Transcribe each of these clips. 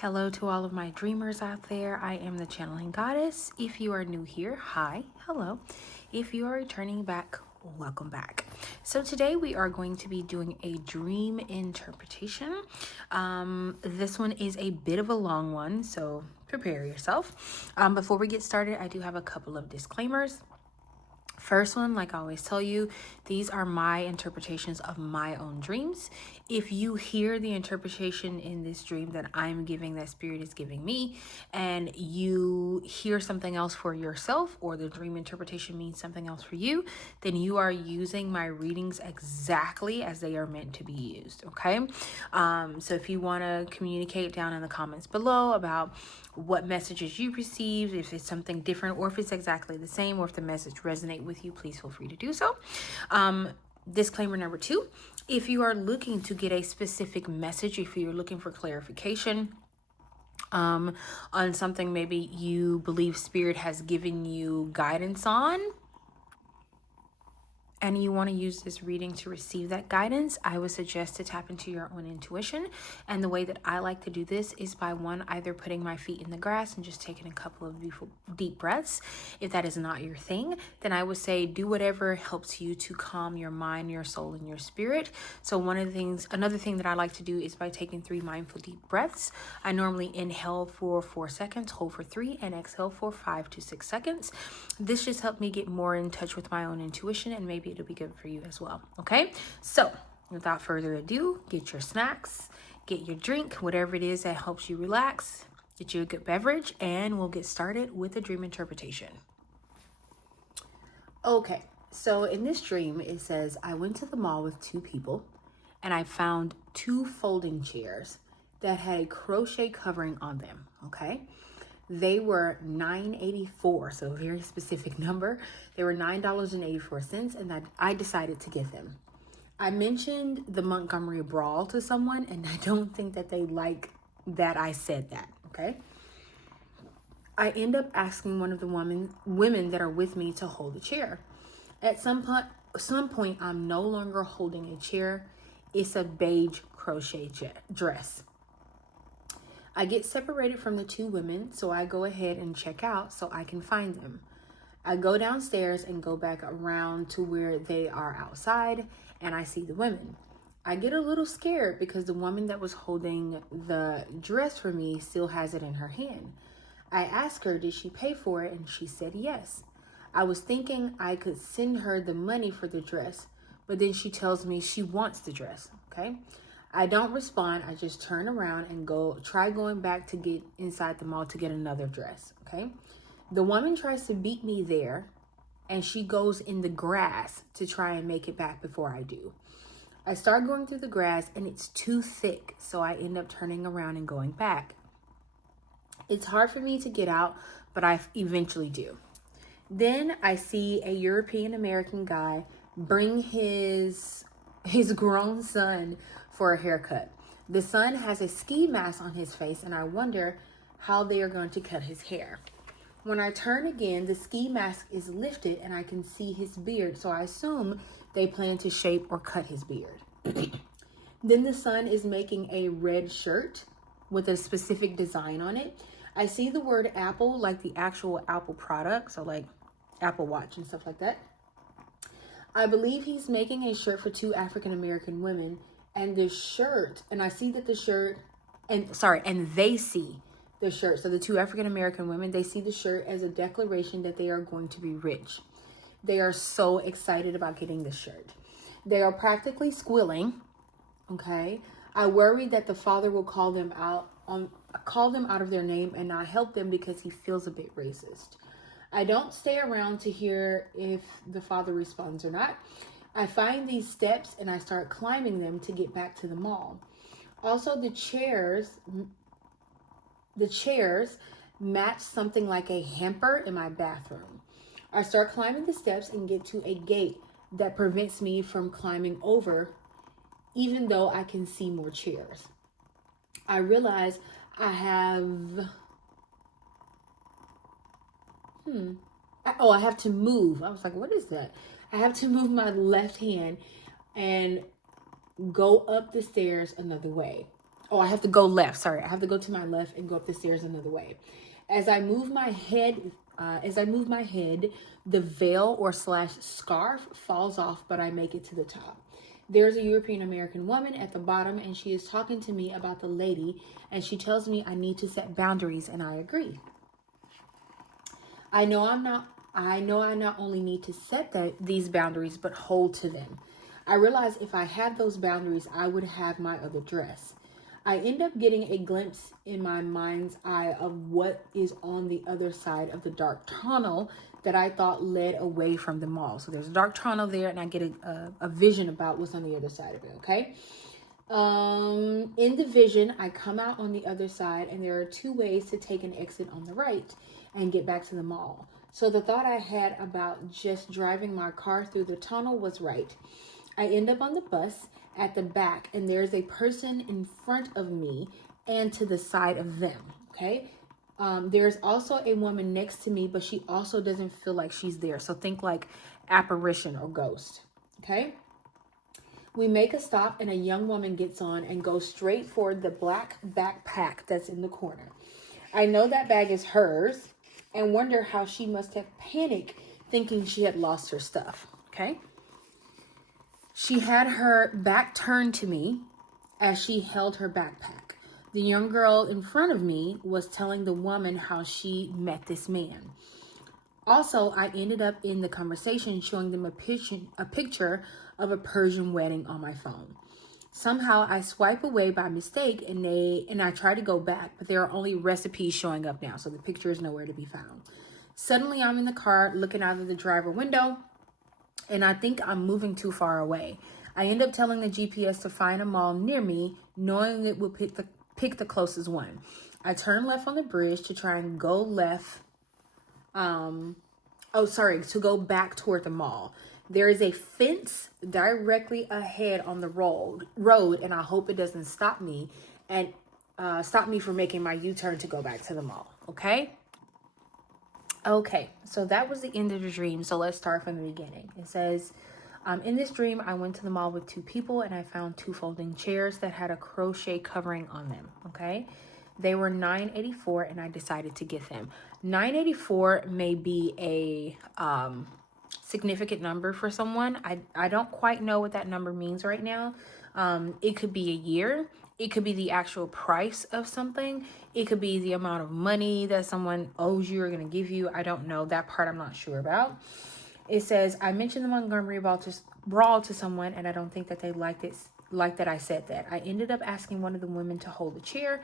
Hello to all of my dreamers out there. I am the channeling goddess. If you are new here, hi, hello. If you are returning back, welcome back. So today we are going to be doing a dream interpretation. This one is a bit of a long one, so prepare yourself. Before we get started, I do have a couple of disclaimers. First one, like I always tell you, these are my interpretations of my own dreams. If you hear the interpretation in this dream that I'm giving, that spirit is giving me, and you hear something else for yourself, or the dream interpretation means something else for you, then you are using my readings exactly as they are meant to be used, okay? So if you want to communicate down in the comments below about what messages you received, if it's something different, or if it's exactly the same, or if the message resonates with you, please feel free to do so. Disclaimer number 2, if you are looking to get a specific message, if you're looking for clarification on something maybe you believe spirit has given you guidance on, and you want to use this reading to receive that guidance, I would suggest to tap into your own intuition. And the way that I like to do this is by either putting my feet in the grass and just taking a couple of beautiful deep breaths. If that is not your thing, then I would say do whatever helps you to calm your mind, your soul, and your spirit. So another thing that I like to do is by taking 3 mindful deep breaths. I normally inhale for 4 seconds, hold for 3, and exhale for 5 to 6 seconds. This just helped me get more in touch with my own intuition, and maybe it'll be good for you as well. Okay, so without further ado, get your snacks, get your drink, whatever it is that helps you relax, get you a good beverage, and we'll get started with the dream interpretation. Okay, so in this dream it says, I went to the mall with 2 people and I found 2 folding chairs that had a crochet covering on them. Okay, they were $9.84, so a very specific number. They were $9.84, and I decided to get them. I mentioned the Montgomery Brawl to someone, and I don't think that they like that I said that, okay? I end up asking one of the women that are with me to hold a chair. At some point, I'm no longer holding a chair. It's a beige crochet dress. I get separated from the 2 women, so I go ahead and check out so I can find them. I go downstairs and go back around to where they are outside, and I see the women. I get a little scared because the woman that was holding the dress for me still has it in her hand. I asked her, did she pay for it? And she said yes. I was thinking I could send her the money for the dress, but then she tells me she wants the dress, okay? I don't respond. I just turn around and try going back to get inside the mall to get another dress, okay? The woman tries to beat me there, and she goes in the grass to try and make it back before I do. I start going through the grass, and it's too thick, so I end up turning around and going back. It's hard for me to get out, but I eventually do. Then I see a European American guy bring his grown son for a haircut. The son has a ski mask on his face, and I wonder how they are going to cut his hair. When I turn again, the ski mask is lifted and I can see his beard, so I assume they plan to shape or cut his beard. Then the son is making a red shirt with a specific design on it. I see the word Apple, like the actual Apple product, so like Apple Watch and stuff like that. I believe he's making a shirt for 2 African American women, and the shirt, and I see that the shirt, and they see the shirt. So the 2 African American women, they see the shirt as a declaration that they are going to be rich. They are so excited about getting the shirt. They are practically squealing, okay? I worry that the father will call them out of their name and not help them because he feels a bit racist. I don't stay around to hear if the father responds or not. I find these steps and I start climbing them to get back to the mall. Also, the chairs match something like a hamper in my bathroom. I start climbing the steps and get to a gate that prevents me from climbing over, even though I can see more chairs. I realize I have I have to move. I was like, what is that? I have to move my left hand and go up the stairs another way. Oh, I have to go left. Sorry, I have to go to my left and go up the stairs another way. As I move my head, the veil or slash scarf falls off, but I make it to the top. There's a European American woman at the bottom, and she is talking to me about the lady, and she tells me I need to set boundaries, and I agree. I know I not only need to set these boundaries, but hold to them. I realize if I had those boundaries, I would have my other dress. I end up getting a glimpse in my mind's eye of what is on the other side of the dark tunnel that I thought led away from the mall. So there's a dark tunnel there, and I get a vision about what's on the other side of it, okay? In the vision, I come out on the other side, and there are two ways to take an exit on the right and get back to the mall. So the thought I had about just driving my car through the tunnel was right. I end up on the bus at the back, and there's a person in front of me and to the side of them, okay? There's also a woman next to me, but she also doesn't feel like she's there. So think like apparition or ghost, okay? We make a stop, and a young woman gets on and goes straight for the black backpack that's in the corner. I know that bag is hers and wonder how she must have panicked thinking she had lost her stuff, okay? She had her back turned to me as she held her backpack. The young girl in front of me was telling the woman how she met this man. Also, I ended up in the conversation showing them a picture of a Persian wedding on my phone. Somehow I swipe away by mistake, and I try to go back, but there are only recipes showing up now, so the picture is nowhere to be found. Suddenly I'm in the car looking out of the driver window, and I think I'm moving too far away. I end up telling the GPS to find a mall near me, knowing it will pick the closest one. I turn left on the bridge to try and go left. To go back toward the mall. There is a fence directly ahead on the road, and I hope it doesn't stop me from making my U-turn to go back to the mall. Okay, so that was the end of the dream. So let's start from the beginning. It says, in this dream, I went to the mall with two people, and I found two folding chairs that had a crochet covering on them. Okay, they were $9.84, and I decided to get them. $9.84 may be a significant number for someone. I don't quite know what that number means right now. It could be a year. It could be the actual price of something. It could be the amount of money that someone owes you or going to give you. I don't know. That part I'm not sure about. It says, I mentioned the Montgomery brawl to someone, and I don't think that they liked that I said that. I ended up asking one of the women to hold the chair.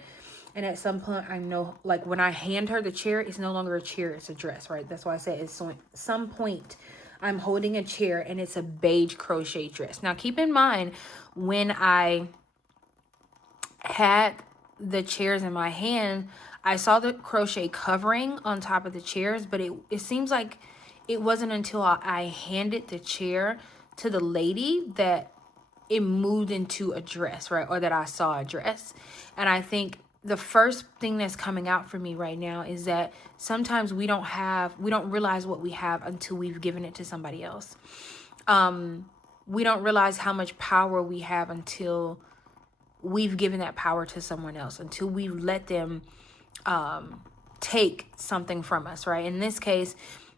And at some point, I know, like when I hand her the chair, it's no longer a chair, it's a dress, right? That's why I say it's so at some point I'm holding a chair and it's a beige crochet dress. Now, keep in mind, when I had the chairs in my hand, I saw the crochet covering on top of the chairs, but it seems like it wasn't until I handed the chair to the lady that it moved into a dress, right? Or that I saw a dress. And I think the first thing that's coming out for me right now is that sometimes we don't realize what we have until we've given it to somebody else. We don't realize how much power we have until we've given that power to someone else, until we let them take something from us, right? In this case,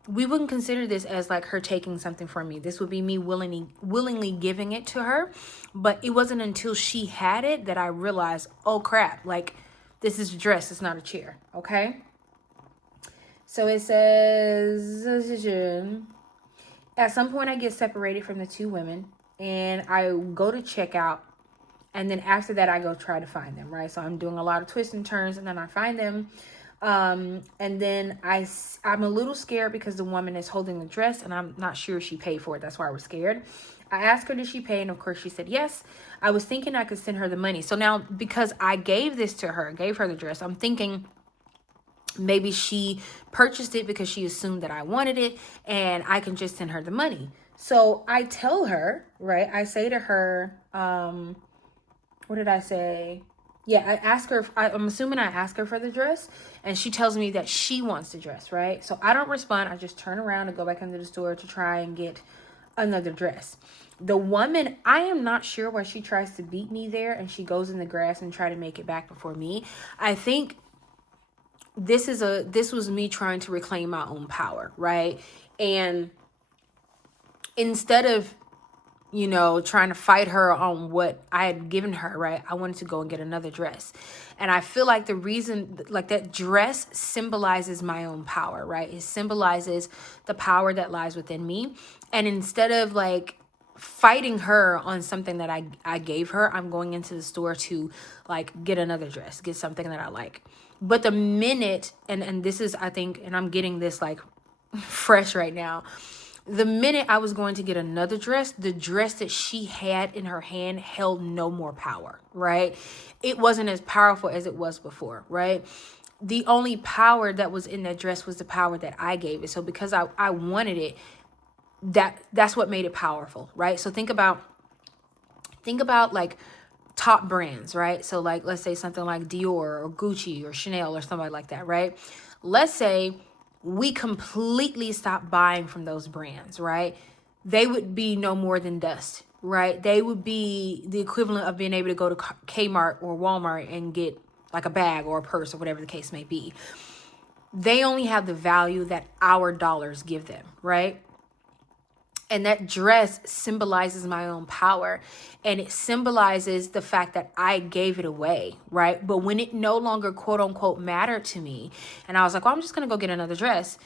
we wouldn't consider this as like her taking something from me. This would be me willingly giving it to her. But it wasn't until she had it that I realized, oh crap, like this is a dress, it's not a chair, okay? So it says, at some point I get separated from the two women and I go to check out. And then after that, I go try to find them, right? So I'm doing a lot of twists and turns, and then I find them. And then I'm a little scared because the woman is holding the dress, and I'm not sure she paid for it. That's why I was scared. I asked her, did she pay? And of course, she said yes. I was thinking I could send her the money. So now, because I gave her the dress, I'm thinking maybe she purchased it because she assumed that I wanted it, and I can just send her the money. So I tell her, right? I say to her, what did I say? Yeah, I ask her, I'm assuming I ask her for the dress, and she tells me that she wants the dress, right? So I don't respond. I just turn around and go back into the store to try and get another dress. The woman, I am not sure why she tries to beat me there and she goes in the grass and try to make it back before me. I think this was me trying to reclaim my own power, right? And instead of, trying to fight her on what I had given her, right, I wanted to go and get another dress. And I feel like the reason, like, that dress symbolizes my own power, right? It symbolizes the power that lies within me. And instead of like fighting her on something that I gave her, I'm going into the store to like get another dress, get something that I like. But the minute, and this is, I think, and I'm getting this like fresh right now, the minute I was going to get another dress, the dress that she had in her hand held no more power, right? It wasn't as powerful as it was before, right? The only power that was in that dress was the power that I gave it. So because I wanted it, that's what made it powerful, right? So think about like top brands, right? So like, let's say something like Dior or Gucci or Chanel or somebody like that, right? Let's say we completely stop buying from those brands, right? They would be no more than dust, right? They would be the equivalent of being able to go to Kmart or Walmart and get like a bag or a purse or whatever the case may be. They only have the value that our dollars give them, right? And that dress symbolizes my own power, and it symbolizes the fact that I gave it away, right? But when it no longer, quote unquote, mattered to me, and I was like, well, I'm just going to go get another dress,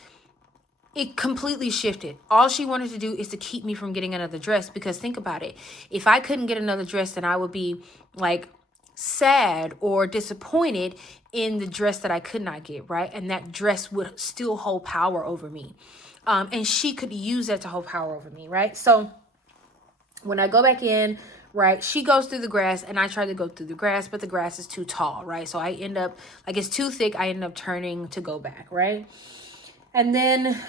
it completely shifted. All she wanted to do is to keep me from getting another dress, because think about it. If I couldn't get another dress, then I would be like sad or disappointed in the dress that I could not get, right? And that dress would still hold power over me. And she could use that to hold power over me, right? So when I go back in, right, she goes through the grass and I try to go through the grass, but the grass is too tall, right? So I end up, like, it's too thick. I end up turning to go back, right? And then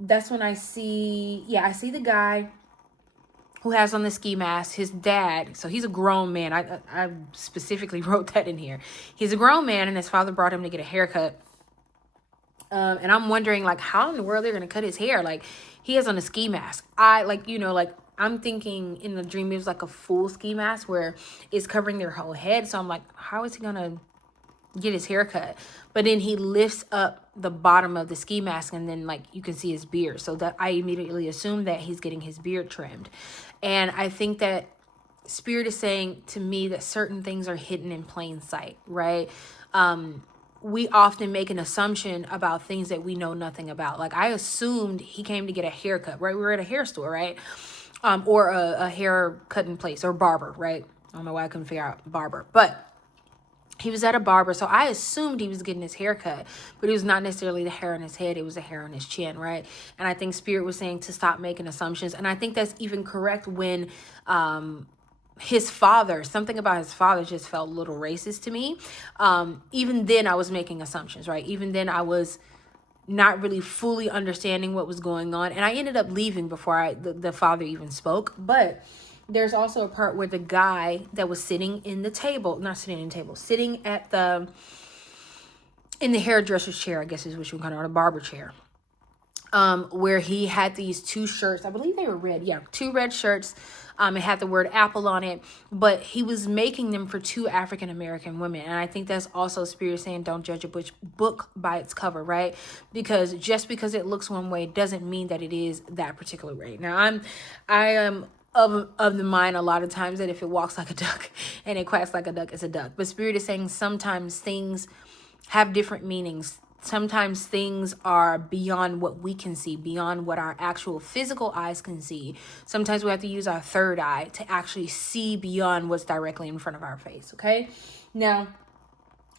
that's when I see the guy who has on the ski mask, his dad. So he's a grown man. I specifically wrote that in here. He's a grown man and his father brought him to get a haircut. And I'm wondering, like, how in the world they're going to cut his hair? Like, he has on a ski mask. I'm thinking in the dream, it was like a full ski mask where it's covering their whole head. So I'm like, how is he going to get his hair cut? But then he lifts up the bottom of the ski mask and then, like, you can see his beard. So that I immediately assume that he's getting his beard trimmed. And I think that Spirit is saying to me that certain things are hidden in plain sight, right? We often make an assumption about things that we know nothing about. Like, I assumed he came to get a haircut, right? We were at a hair store, right? Or a hair cutting place or barber, right? I don't know why I couldn't figure out barber, but he was at a barber. So I assumed he was getting his hair cut, but it was not necessarily the hair on his head. It was the hair on his chin, right? And I think Spirit was saying to stop making assumptions. And I think that's even correct when, his father, something about his father just felt a little racist to me. Even then I was making assumptions, right? Even then I was not really fully understanding what was going on. And I ended up leaving before the father even spoke. But there's also a part where the guy that was sitting at in the hairdresser's chair, I guess is what you would call it, or the barber chair. Where he had these two shirts. I believe they were red. Yeah, two red shirts. It had the word Apple on it, but he was making them for two African-American women. And I think that's also Spirit saying, don't judge a book by its cover, right? Because just because it looks one way doesn't mean that it is that particular way. Now, I am of the mind a lot of times that if it walks like a duck and it quacks like a duck, it's a duck. But Spirit is saying sometimes things have different meanings. Sometimes things are beyond what we can see, beyond what our actual physical eyes can see. Sometimes we have to use our third eye to actually see beyond what's directly in front of our face, okay? Now,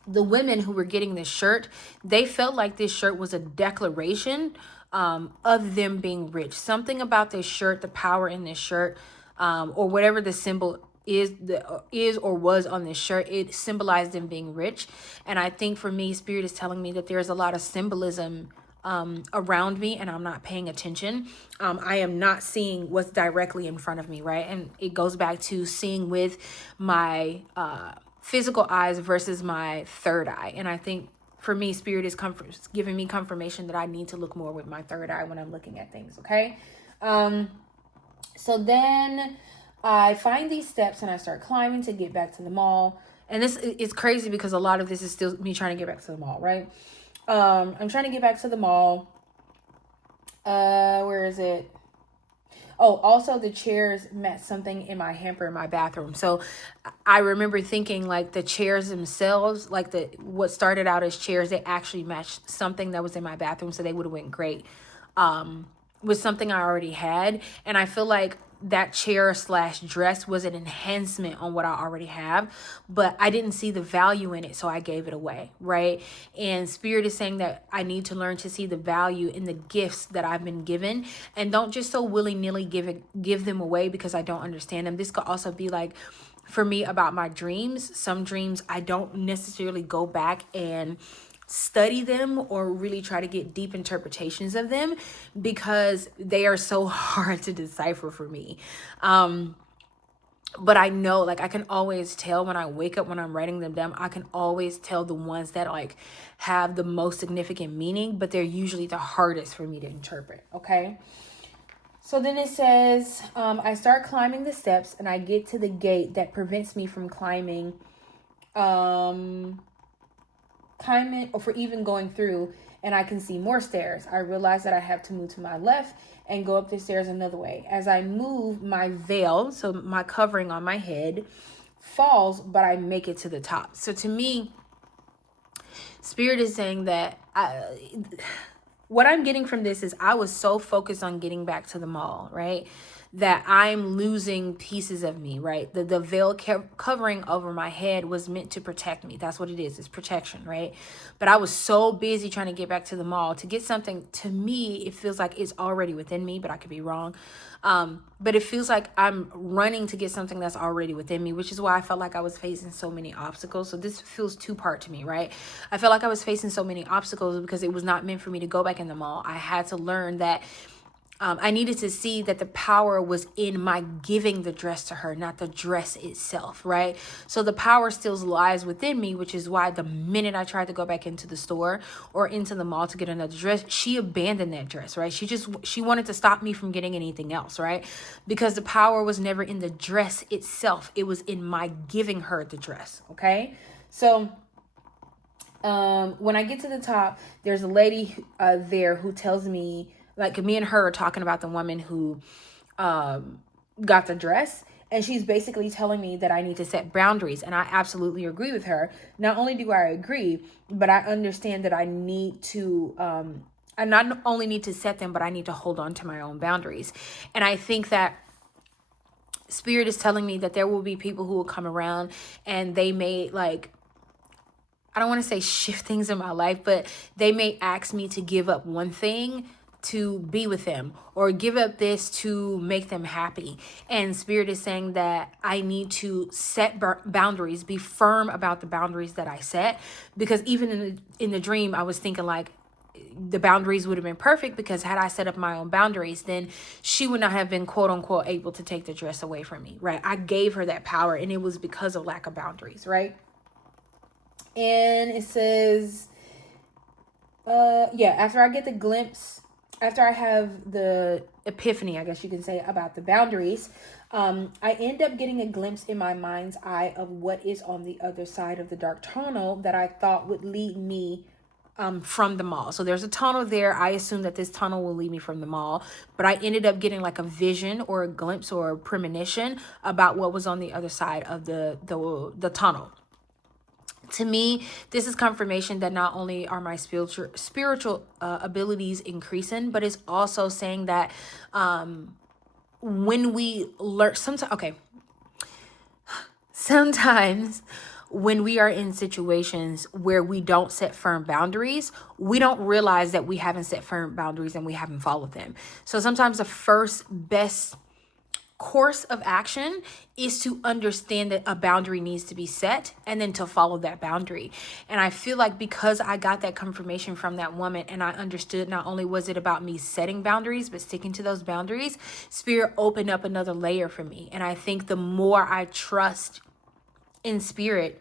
the women who were getting this shirt, they felt like this shirt was a declaration of them being rich. Something about this shirt, the power in this shirt, or whatever the symbol is or was on this shirt, it symbolized them being rich. And I think for me, Spirit is telling me that there's a lot of symbolism around me and I'm not paying attention. I am not seeing what's directly in front of me, right? And it goes back to seeing with my physical eyes versus my third eye. And I think for me, Spirit is giving me confirmation that I need to look more with my third eye when I'm looking at things, okay? So then I find these steps and I start climbing to get back to the mall. And this is crazy because a lot of this is still me trying to get back to the mall, right? I'm trying to get back to the mall. Where is it? Oh, also the chairs met something in my hamper in my bathroom. So I remember thinking like the chairs themselves, like what started out as chairs, they actually matched something that was in my bathroom. So they would have went great with something I already had. And I feel like that chair slash dress was an enhancement on what I already have, but I didn't see the value in it, so I gave it away, right? And Spirit is saying that I need to learn to see the value in the gifts that I've been given, and don't just so willy-nilly give them away because I don't understand them. This could also be like for me about my dreams. Some dreams I don't necessarily go back and study them or really try to get deep interpretations of them because they are so hard to decipher for me. But I know, like, I can always tell when I wake up, when I'm writing them down, I can always tell the ones that like have the most significant meaning, but they're usually the hardest for me to interpret. Okay. So then it says, I start climbing the steps and I get to the gate that prevents me from climbing or for even going through, and I can see more stairs. I realize that I have to move to my left and go up the stairs another way. As I move, my veil, so my covering on my head, falls, but I make it to the top. So to me, Spirit is saying that what I'm getting from this is I was so focused on getting back to the mall, right? That I'm losing pieces of me, right? The veil covering over my head was meant to protect me. That's what it is. It's protection, right? But I was so busy trying to get back to the mall to get something. To me, it feels like it's already within me, but I could be wrong. But it feels like I'm running to get something that's already within me, which is why I felt like I was facing so many obstacles. So this feels two-part to me, right? I felt like I was facing so many obstacles because it was not meant for me to go back in the mall. I had to learn that I needed to see that the power was in my giving the dress to her, not the dress itself, right? So the power still lies within me, which is why the minute I tried to go back into the store or into the mall to get another dress, she abandoned that dress, right? She wanted to stop me from getting anything else, right? Because the power was never in the dress itself. It was in my giving her the dress, okay? So when I get to the top, there's a lady there who tells me, like, me and her are talking about the woman who got the dress. And she's basically telling me that I need to set boundaries. And I absolutely agree with her. Not only do I agree, but I understand that I need to, I not only need to set them, but I need to hold on to my own boundaries. And I think that Spirit is telling me that there will be people who will come around and they may, like, I don't want to say shift things in my life, but they may ask me to give up one thing to be with them or give up this to make them happy. And Spirit is saying that I need to set boundaries, be firm about the boundaries that I set, because even in the dream, I was thinking like the boundaries would have been perfect because had I set up my own boundaries, then she would not have been quote unquote able to take the dress away from me, right? I gave her that power and it was because of lack of boundaries, right? And it says, after I get the glimpse, after I have the epiphany, I guess you can say, about the boundaries, I end up getting a glimpse in my mind's eye of what is on the other side of the dark tunnel that I thought would lead me from the mall. So there's a tunnel there. I assume that this tunnel will lead me from the mall, but I ended up getting like a vision or a glimpse or a premonition about what was on the other side of the tunnel. To me, this is confirmation that not only are my spiritual abilities increasing, but it's also saying that when we learn, sometimes when we are in situations where we don't set firm boundaries, we don't realize that we haven't set firm boundaries and we haven't followed them. So sometimes the first best course of action is to understand that a boundary needs to be set and then to follow that boundary. And I feel like because I got that confirmation from that woman and I understood not only was it about me setting boundaries, but sticking to those boundaries, Spirit opened up another layer for me. And I think the more I trust in Spirit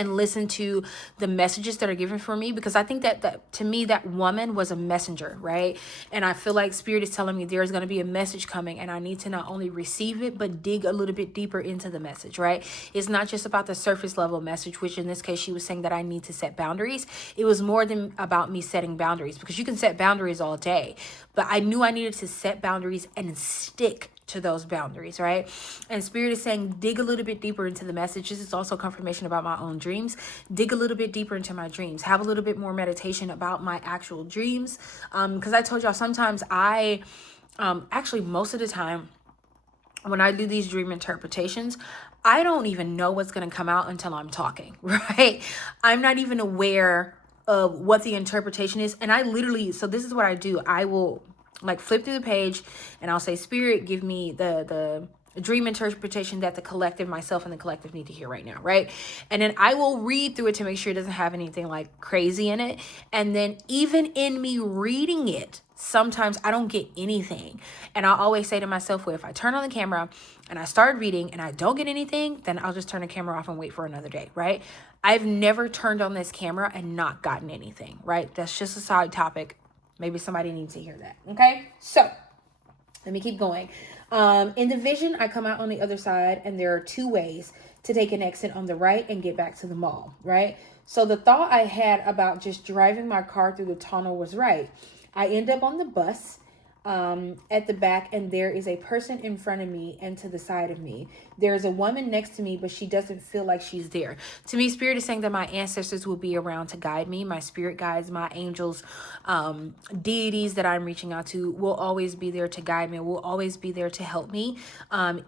and listen to the messages that are given for me, because I think that to me, that woman was a messenger, right? And I feel like Spirit is telling me there's going to be a message coming, and I need to not only receive it, but dig a little bit deeper into the message, right? It's not just about the surface level message, which in this case, she was saying that I need to set boundaries. It was more than about me setting boundaries, because you can set boundaries all day, but I knew I needed to set boundaries and stick to those boundaries, right? And Spirit is saying, dig a little bit deeper into the message. This is also confirmation about my own dreams. Dig a little bit deeper into my dreams. Have a little bit more meditation about my actual dreams. Because I told y'all, sometimes actually most of the time, when I do these dream interpretations, I don't even know what's going to come out until I'm talking, right? I'm not even aware of what the interpretation is. And I literally, so this is what I do. I will like flip through the page and I'll say, Spirit, give me the dream interpretation that the collective, myself and the collective, need to hear right now, right? And then I will read through it to make sure it doesn't have anything like crazy in it. And then even in me reading it, sometimes I don't get anything. And I always say to myself, well, if I turn on the camera and I start reading and I don't get anything, then I'll just turn the camera off and wait for another day, right? I've never turned on this camera and not gotten anything, right? That's just a side topic. Maybe somebody needs to hear that. Okay. So let me keep going. In the vision, I come out on the other side, and there are two ways to take an exit on the right and get back to the mall, right? So the thought I had about just driving my car through the tunnel was right. I end up on the bus at the back, and there is a person in front of me and to the side of me. There's a woman next to me, but she doesn't feel like she's there. To me, Spirit is saying that my ancestors will be around to guide me. My spirit guides, my angels, deities that I'm reaching out to will always be there to guide me, will always be there to help me.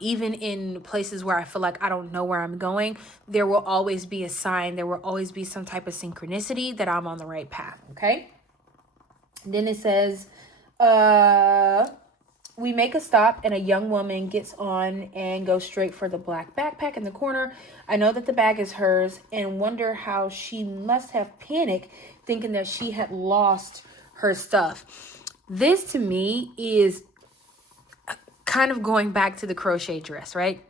Even in places where I feel like I don't know where I'm going, there will always be a sign. There will always be some type of synchronicity that I'm on the right path. Okay. Then it says, we make a stop and a young woman gets on and goes straight for the black backpack in the corner. I know that the bag is hers and wonder how she must have panicked thinking that she had lost her stuff. This to me is kind of going back to the crochet dress, right?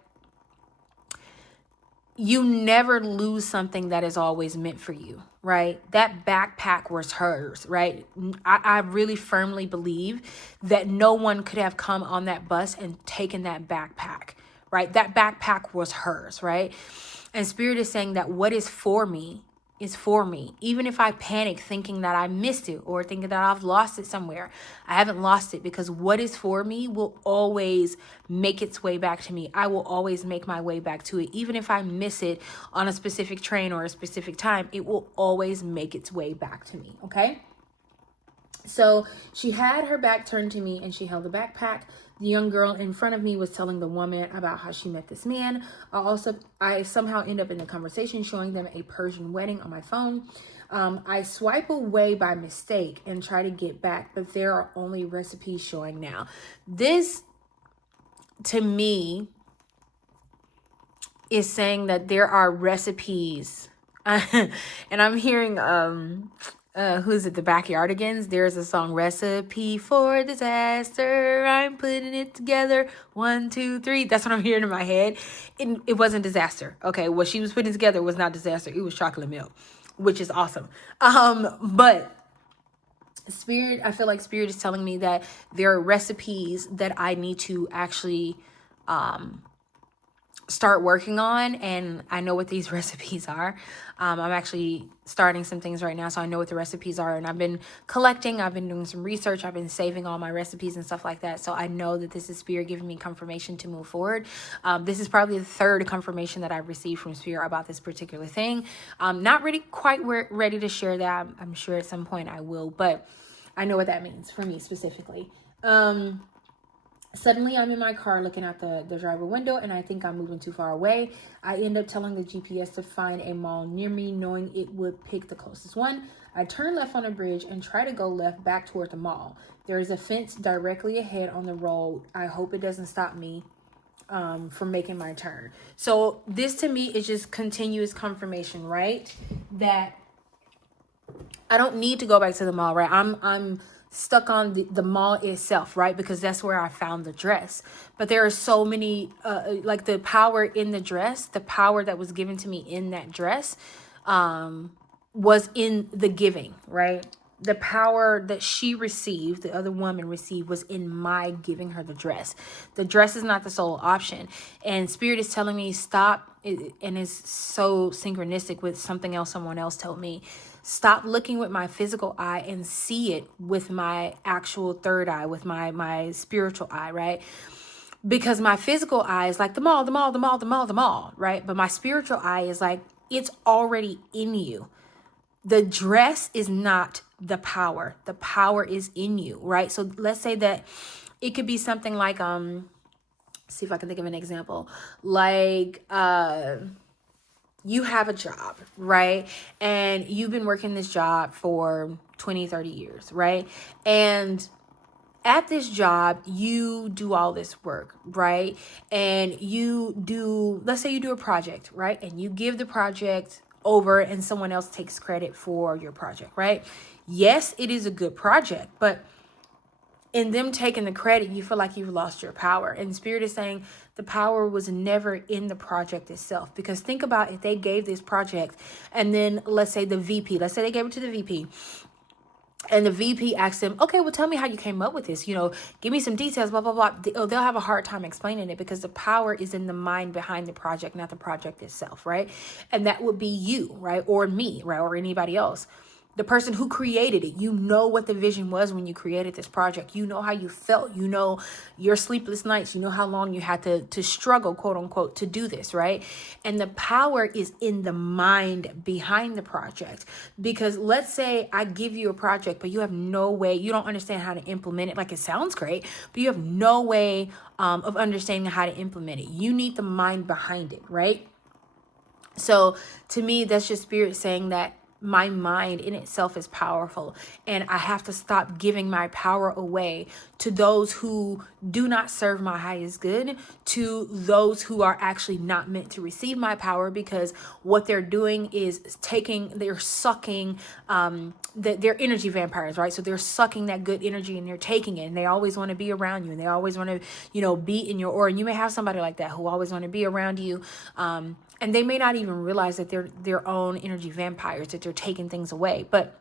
You never lose something that is always meant for you, right? That backpack was hers, right? I really firmly believe that no one could have come on that bus and taken that backpack, right? That backpack was hers, right? And Spirit is saying that what is for me is for me. Even if I panic thinking that I missed it or thinking that I've lost it somewhere, I haven't lost it, because what is for me will always make its way back to me. I will always make my way back to it. Even if I miss it on a specific train or a specific time, it will always make its way back to me. Okay. So she had her back turned to me and she held the backpack. The young girl in front of me was telling the woman about how she met this man. I somehow end up in a conversation showing them a Persian wedding on my phone. I swipe away by mistake and try to get back, but there are only recipes showing now. This, to me, is saying that there are recipes. And I'm hearing, who's it? The Backyardigans. There's a song, Recipe for Disaster. I'm putting it together. 1, 2, 3. That's what I'm hearing in my head. It wasn't disaster. Okay. What she was putting together was not disaster. It was chocolate milk, which is awesome. But Spirit, I feel like Spirit is telling me that there are recipes that I need to actually, start working on, and I know what these recipes are. I'm actually starting some things right now, so I know what the recipes are, and I've been collecting, I've been doing some research, I've been saving all my recipes and stuff like that, so I know that this is Spirit giving me confirmation to move forward. This is probably the third confirmation that I've received from Spirit about this particular thing. I'm not really quite ready to share that. I'm sure at some point I will, but I know what that means for me specifically. Suddenly, I'm in my car looking out the driver window, and I think I'm moving too far away. I end up telling the GPS to find a mall near me, knowing it would pick the closest one. I turn left on a bridge and try to go left back toward the mall. There is a fence directly ahead on the road. I hope it doesn't stop me from making my turn. So this to me is just continuous confirmation, right? That I don't need to go back to the mall, right? I'm stuck on the mall itself, right? Because that's where I found the dress. But there are so many, like the power in the dress, the power that was given to me in that dress, was in the giving, right? The power that she received, the other woman received, was in my giving her the dress. The dress is not the sole option. And Spirit is telling me stop, and it's so synchronistic with something else someone else told me. Stop looking with my physical eye and see it with my actual third eye, with my spiritual eye, right? Because my physical eye is like the mall, the mall, the mall, the mall, the mall, right? But my spiritual eye is like, it's already in you. The dress is not the power. The power is in you, right? So let's say that it could be something like, see if I can think of an example. Like, you have a job, right? And you've been working this job for 20, 30 years, right? And at this job, you do all this work, right? And you do, let's say you do a project, right? And you give the project over and someone else takes credit for your project, right? Yes, it is a good project, but in them taking the credit, you feel like you've lost your power. And Spirit is saying the power was never in the project itself. Because think about if they gave this project and then let's say the VP, let's say they gave it to the VP. And the VP asked them, okay, well, tell me how you came up with this. You know, give me some details, blah, blah, blah. They'll have a hard time explaining it because the power is in the mind behind the project, not the project itself, right? And that would be you, right? Or me, right? Or anybody else. The person who created it, you know what the vision was when you created this project. You know how you felt. You know your sleepless nights. You know how long you had to struggle, quote unquote, to do this, right? And the power is in the mind behind the project. Because let's say I give you a project, but you have no way, you don't understand how to implement it. Like it sounds great, but you have no way of understanding how to implement it. You need the mind behind it, right? So to me, that's just Spirit saying that my mind in itself is powerful, and I have to stop giving my power away to those who do not serve my highest good, to those who are actually not meant to receive my power, because what they're doing is they're sucking they're energy vampires, right? So they're sucking that good energy and they're taking it, and they always want to be around you, and they always want to, be in your aura. And you may have somebody like that who always want to be around you. And they may not even realize that they're their own energy vampires, that they're taking things away. But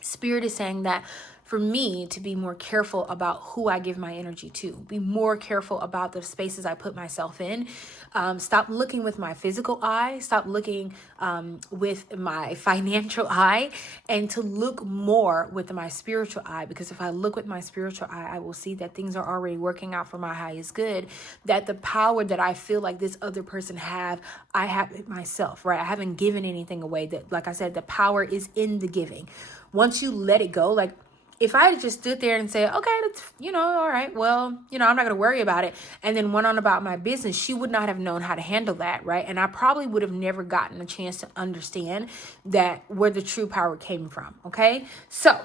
Spirit is saying that for me to be more careful about who I give my energy to, be more careful about the spaces I put myself in. Stop looking with my physical eye, stop looking with my financial eye, and to look more with my spiritual eye. Because if I look with my spiritual eye, I will see that things are already working out for my highest good, that the power that I feel like this other person I have it myself, right? I haven't given anything away. That, like I said, the power is in the giving. Once you let it go, like, if I had just stood there and said, okay, that's, all right, well, I'm not going to worry about it, and then went on about my business, she would not have known how to handle that, right? And I probably would have never gotten a chance to understand that where the true power came from, okay? So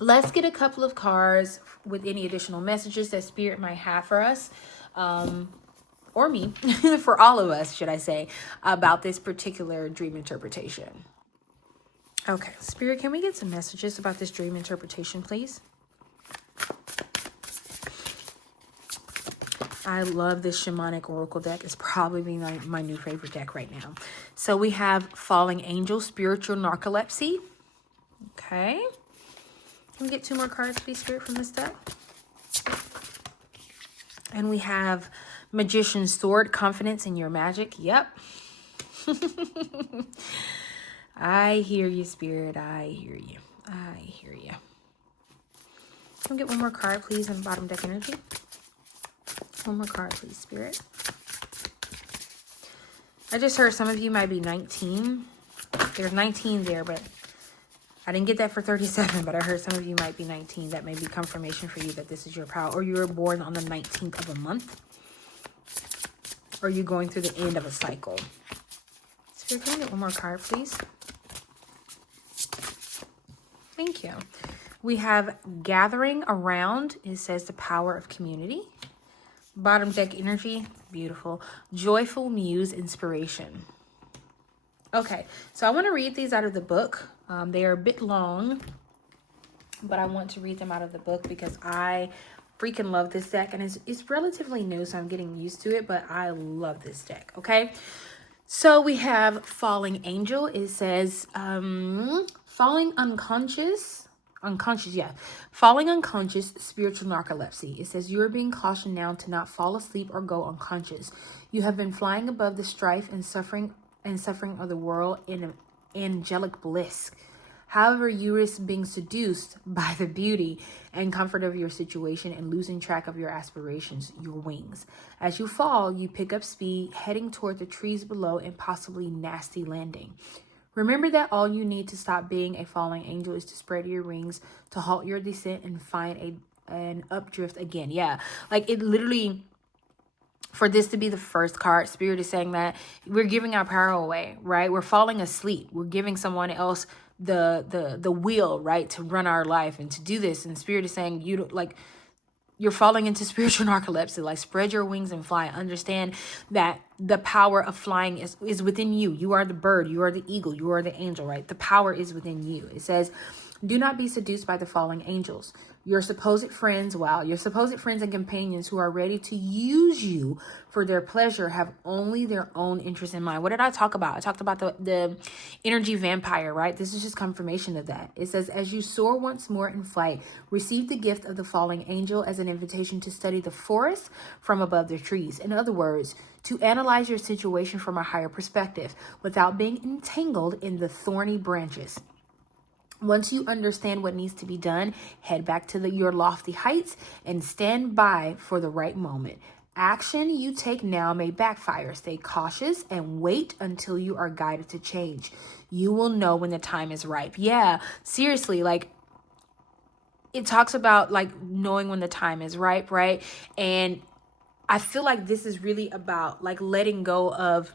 let's get a couple of cards with any additional messages that Spirit might have for us, or me, for all of us, should I say, about this particular dream interpretation. Okay, Spirit, can we get some messages about this dream interpretation, please? I love this shamanic oracle deck. It's probably my new favorite deck right now. So we have Falling Angel, Spiritual Narcolepsy. Okay. Can we get 2 more cards, please, Spirit, from this deck? And we have Magician's Sword, Confidence in Your Magic. Yep. I hear you, Spirit. I hear you. I hear you. Can we get 1 more card, please, in bottom deck energy? 1 more card, please, Spirit. I just heard some of you might be 19. There's 19 there, but I didn't get that for 37, but I heard some of you might be 19. That may be confirmation for you that this is your power. Or you were born on the 19th of a month. Or you're going through the end of a cycle. Spirit, can we get 1 more card, please? Thank you. We have Gathering Around. It says the power of community. Bottom deck energy. Beautiful. Joyful Muse Inspiration. Okay, so I want to read these out of the book. They are a bit long, but I want to read them out of the book because I freaking love this deck. And it's relatively new, so I'm getting used to it, but I love this deck, okay? So we have falling angel. It says falling falling unconscious, spiritual narcolepsy. It says you are being cautioned now to not fall asleep or go unconscious. You have been flying above the strife and suffering of the world in angelic bliss. However, you risk being seduced by the beauty and comfort of your situation and losing track of your aspirations, your wings. As you fall, you pick up speed, heading toward the trees below and possibly nasty landing. Remember that all you need to stop being a falling angel is to spread your wings, to halt your descent and find an updrift again. Yeah, like it literally, for this to be the first card, Spirit is saying that we're giving our power away, right? We're falling asleep. We're giving someone else the will, right, to run our life and to do this. And Spirit is saying you don't, like, you're falling into spiritual narcolepsy. Like, spread your wings and fly. Understand that the power of flying is within you. You are the bird. You are the eagle. You are the angel, right? The power is within you. It says, do not be seduced by the falling angels. Your supposed friends and companions who are ready to use you for their pleasure have only their own interest in mind. What did I talk about? I talked about the energy vampire, right? This is just confirmation of that. It says, as you soar once more in flight, receive the gift of the falling angel as an invitation to study the forest from above the trees. In other words, to analyze your situation from a higher perspective without being entangled in the thorny branches. Once you understand what needs to be done, head back to your lofty heights and stand by for the right moment. Action you take now may backfire. Stay cautious and wait until you are guided to change. You will know when the time is ripe. Yeah, seriously, like, it talks about like knowing when the time is ripe, right? And I feel like this is really about like letting go of,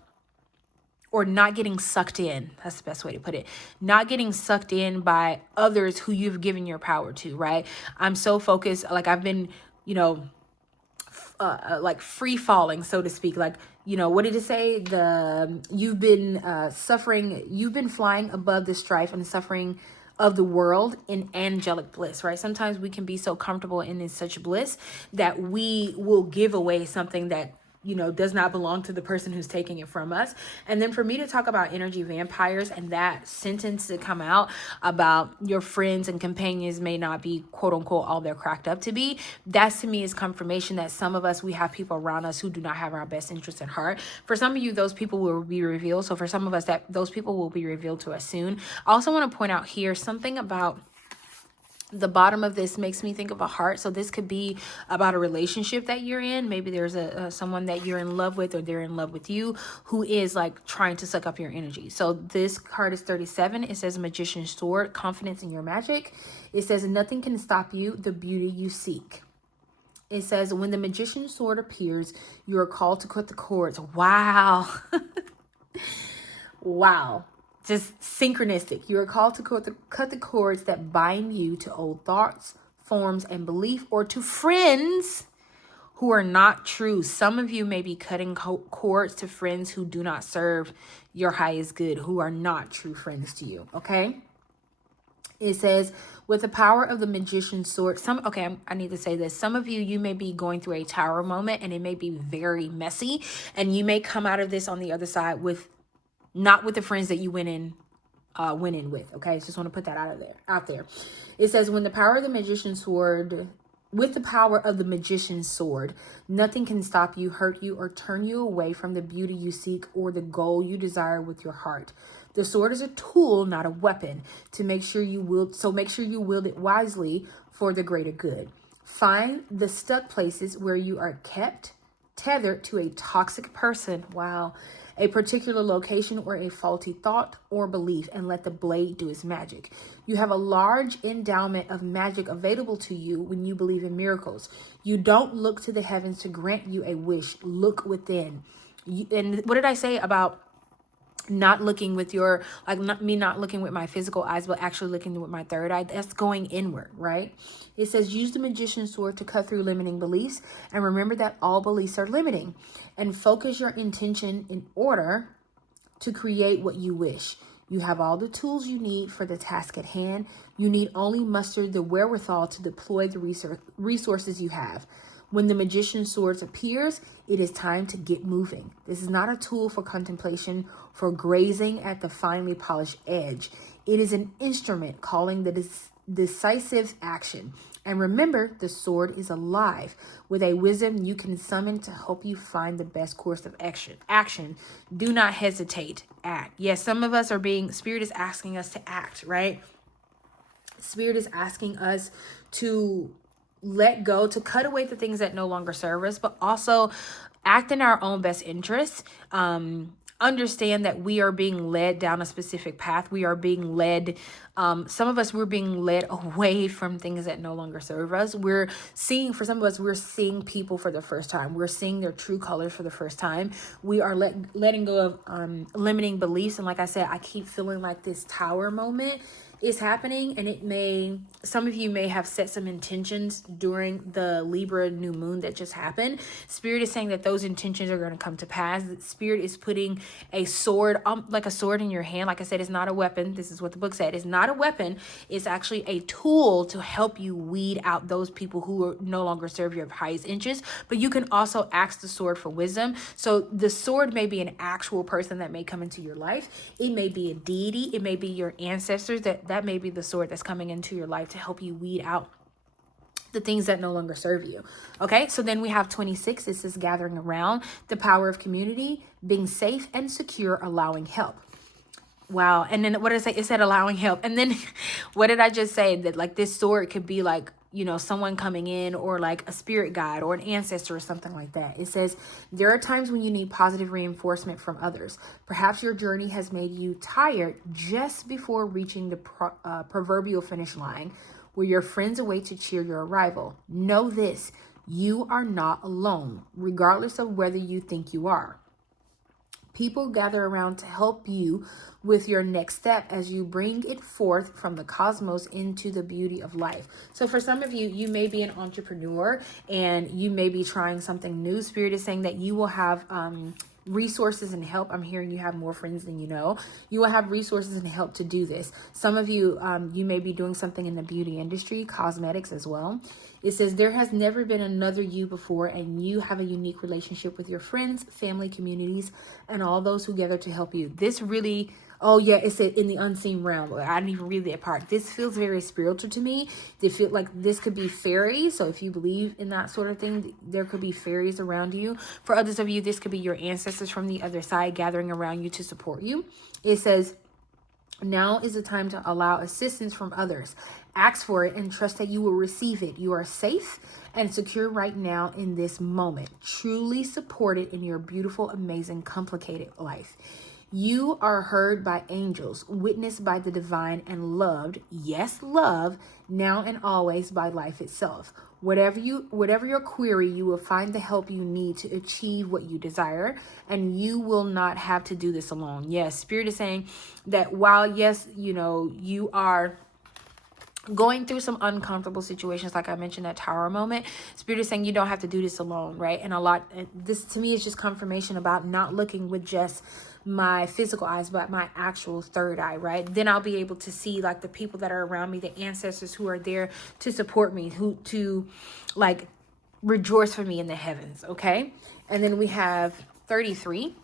or not getting sucked in. That's the best way to put it. Not getting sucked in by others who you've given your power to, right? I'm so focused. Like, I've been, like free falling, so to speak. Like, what did it say? You've been you've been flying above the strife and suffering of the world in angelic bliss, right? Sometimes we can be so comfortable in such bliss that we will give away something that does not belong to the person who's taking it from us. And then for me to talk about energy vampires and that sentence to come out about your friends and companions may not be quote unquote all they're cracked up to be, that to me is confirmation that some of us, we have people around us who do not have our best interests at heart. For some of you, those people will be revealed. So for some of us, that those people will be revealed to us soon. I also want to point out here something about the bottom of this makes me think of a heart. So this could be about a relationship that you're in. Maybe there's someone that you're in love with, or they're in love with you, who is like trying to suck up your energy. So this card is 37. It says Magician's Sword, confidence in your magic. It says nothing can stop you, the beauty you seek. It says when the Magician's Sword appears, you are called to cut the cords. Wow. Wow. Just synchronistic. You are called to cut the cords that bind you to old thoughts, forms, and belief, or to friends who are not true. Some of you may be cutting cords to friends who do not serve your highest good, who are not true friends to you. Okay. It says, with the power of the Magician's Sword, I need to say this. Some of you may be going through a tower moment, and it may be very messy, and you may come out of this on the other side not with the friends that you went in with. Okay, just want to put that out there. It says, with the power of the Magician's Sword, nothing can stop you, hurt you, or turn you away from the beauty you seek or the goal you desire with your heart. The sword is a tool, not a weapon. Make sure you wield it wisely for the greater good. Find the stuck places where you are kept tethered to a toxic person. Wow. A particular location or a faulty thought or belief, and let the blade do its magic. You have a large endowment of magic available to you when you believe in miracles. You don't look to the heavens to grant you a wish. Look within. And what did I say about not looking with not looking with my physical eyes, but actually looking with my third eye? That's going inward, right? It says, use the Magician's Sword to cut through limiting beliefs, and remember that all beliefs are limiting, and focus your intention in order to create what you wish. You have all the tools you need for the task at hand. You need only muster the wherewithal to deploy the resources you have. When the magician's sword appears, it is time to get moving. This is not a tool for contemplation, for grazing at the finely polished edge. It is an instrument calling the decisive action. And remember, the sword is alive with a wisdom you can summon to help you find the best course of action. Do not hesitate. Act. Yes, some of us Spirit is asking us to act, right? Spirit is asking us to let go, to cut away the things that no longer serve us, but also act in our own best interest. Understand that we are being led down a specific path. We are being led, some of us, we're being led away from things that no longer serve us. For some of us, we're seeing people for the first time. We're seeing their true colors for the first time. We are letting go of limiting beliefs. And like I said, I keep feeling like this tower moment is happening, and some of you may have set some intentions during the Libra new moon that just happened. Spirit is saying that those intentions are going to come to pass. Spirit is putting a sword, like a sword in your hand. Like I said, it's not a weapon. This is what the book said. It's not a weapon. It's actually a tool to help you weed out those people who no longer serve your highest interests. But you can also ask the sword for wisdom. So the sword may be an actual person that may come into your life. It may be a deity. It may be your ancestors. That may be the sword that's coming into your life to help you weed out the things that no longer serve you. Okay, so then we have 26. This is gathering around, the power of community, being safe and secure, allowing help. Wow. And then what did I say? It said allowing help. And then what did I just say? That like this sword could be like, someone coming in, or like a spirit guide or an ancestor or something like that. It says there are times when you need positive reinforcement from others. Perhaps your journey has made you tired just before reaching the proverbial finish line, where your friends await to cheer your arrival. Know this, you are not alone, regardless of whether you think you are. People gather around to help you with your next step as you bring it forth from the cosmos into the beauty of life. So for some of you, you may be an entrepreneur and you may be trying something new. Spirit is saying that you will have resources and help. I'm hearing you have more friends than you know. You will have resources and help to do this. Some of you, you may be doing something in the beauty industry, cosmetics as well. It says there has never been another you before, and you have a unique relationship with your friends, family, communities, and all those who gather to help you. This really, it said in the unseen realm. I didn't even read that part. This feels very spiritual to me. They feel like this could be fairies. So if you believe in that sort of thing, there could be fairies around you. For others of you, this could be your ancestors from the other side gathering around you to support you. It says, now is the time to allow assistance from others. Ask for it and trust that you will receive it. You are safe and secure right now in this moment, truly supported in your beautiful, amazing, complicated life. You are heard by angels, witnessed by the divine, and loved, yes, love, now and always by life itself. Whatever your query, you will find the help you need to achieve what you desire, and you will not have to do this alone. Yes, Spirit is saying that while, yes, you are going through some uncomfortable situations, like I mentioned, that tower moment, Spirit is saying you don't have to do this alone, right? And this to me is just confirmation about not looking with just my physical eyes, but my actual third eye, right? Then I'll be able to see like the people that are around me, the ancestors who are there to support me, who to like rejoice for me in the heavens. Okay. And then we have 33,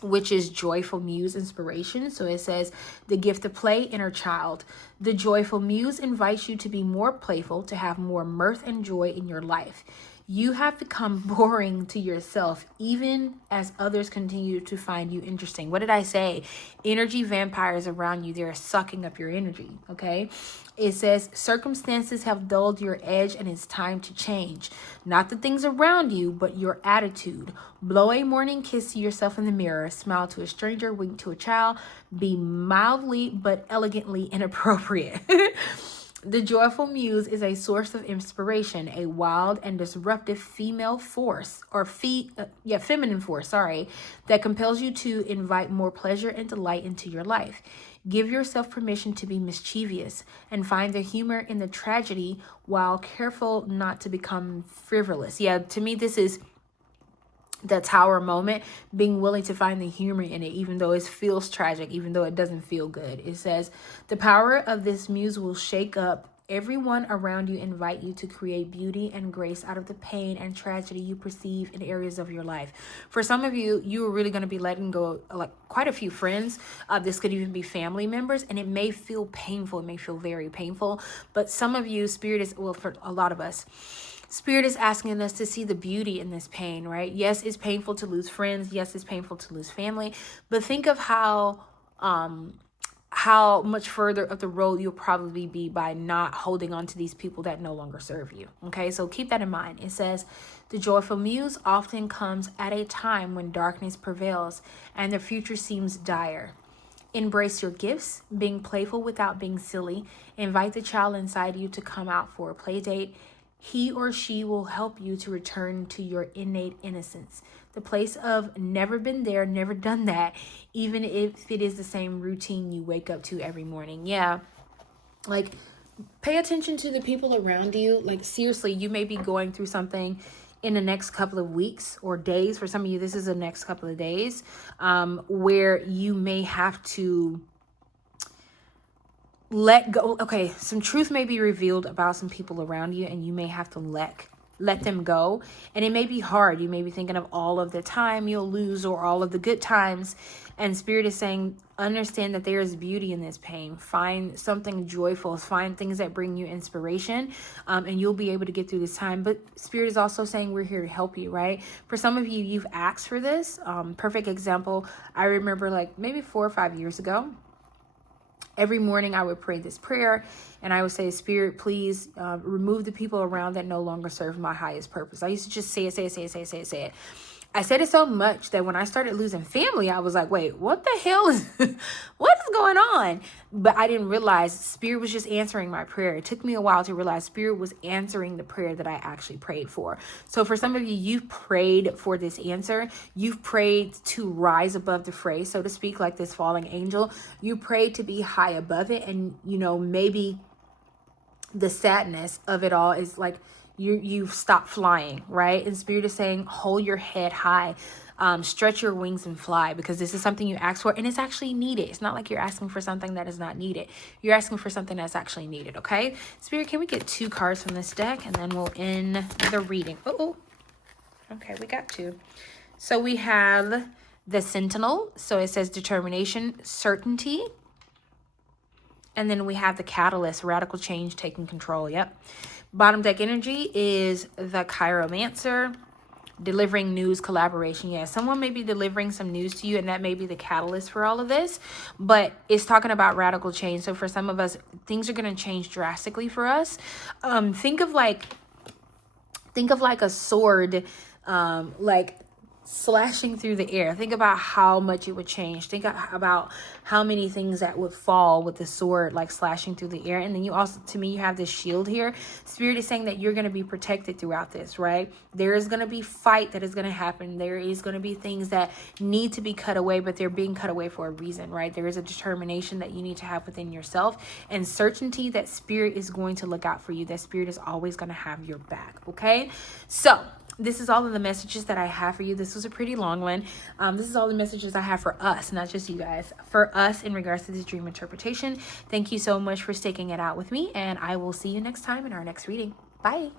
which is joyful muse inspiration. So it says the gift to play, inner child. The joyful muse invites you to be more playful, to have more mirth and joy in your life. You have become boring to yourself, even as others continue to find you interesting. What did I say? Energy vampires around you, they're sucking up your energy, okay? It says, circumstances have dulled your edge and it's time to change. Not the things around you, but your attitude. Blow a morning kiss to yourself in the mirror. Smile to a stranger, wink to a child. Be mildly but elegantly inappropriate. The joyful muse is a source of inspiration, a wild and disruptive female force, or feminine force, that compels you to invite more pleasure and delight into your life. Give yourself permission to be mischievous and find the humor in the tragedy while careful not to become frivolous. Yeah, to me, this is the tower moment, being willing to find the humor in it, even though it feels tragic, even though it doesn't feel good. It says, the power of this muse will shake up everyone around you invite you to create beauty and grace out of the pain and tragedy you perceive in areas of your life. For some of you, you are really going to be letting go like quite a few friends. This could even be family members, and it may feel painful. It may feel very painful, but some of you, Spirit is, well, for a lot of us, Spirit is asking us to see the beauty in this pain, right? Yes, it's painful to lose friends. Yes, it's painful to lose family, but think of how much further up the road you'll probably be by not holding on to these people that no longer serve you. Okay, so keep that in mind. It says, the joyful muse often comes at a time when darkness prevails and the future seems dire. Embrace your gifts, being playful without being silly. Invite the child inside you to come out for a play date. He or she will help you to return to your innate innocence. The place of never been there, never done that, even if it is the same routine you wake up to every morning. Yeah, like pay attention to the people around you. Like seriously, you may be going through something in the next couple of weeks or days. For some of you, this is the next couple of days where you may have to let go. Okay, some truth may be revealed about some people around you, and you may have to let them go. And it may be hard. You may be thinking of all of the time you'll lose or all of the good times. And Spirit is saying, understand that there is beauty in this pain. Find something joyful. Find things that bring you inspiration, and you'll be able to get through this time. But Spirit is also saying we're here to help you, right? For some of you, you've asked for this. Perfect example. I remember like maybe 4 or 5 years ago, every morning I would pray this prayer and I would say, Spirit, please remove the people around that no longer serve my highest purpose. I used to just say it. I said it so much that when I started losing family, I was like, wait, what the hell is, what is going on? But I didn't realize Spirit was just answering my prayer. It took me a while to realize Spirit was answering the prayer that I actually prayed for. So for some of you, you've prayed for this answer. You've prayed to rise above the fray, so to speak, like this falling angel. You prayed to be high above it. And, you know, maybe the sadness of it all is like, you've stopped flying, right? And Spirit is saying, hold your head high, stretch your wings and fly, because this is something you asked for and it's actually needed. It's not like you're asking for something that is not needed. You're asking for something that's actually needed, okay? Spirit, can we get 2 cards from this deck and then we'll end the reading? Oh, okay, we got 2. So we have the Sentinel. So it says determination, certainty. And then we have the Catalyst, radical change, taking control. Yep. Bottom deck energy is the Chiromancer, delivering news, collaboration. Yeah, someone may be delivering some news to you, and that may be the catalyst for all of this. But it's talking about radical change. So for some of us, things are going to change drastically for us. Think of like a sword, like slashing through the air. Think about how much it would change. Think about how many things that would fall with the sword like slashing through the air. And then you also, to me, you have this shield here. Spirit is saying that you're going to be protected throughout this, right? There is going to be fight that is going to happen. There is going to be things that need to be cut away, but they're being cut away for a reason, right? There is a determination that you need to have within yourself and certainty that Spirit is going to look out for you, that Spirit is always going to have your back, okay? So this is all of the messages that I have for you. This was a pretty long one. This is all the messages I have for us, not just you guys. For us in regards to this dream interpretation. Thank you so much for sticking it out with me, and I will see you next time in our next reading. Bye.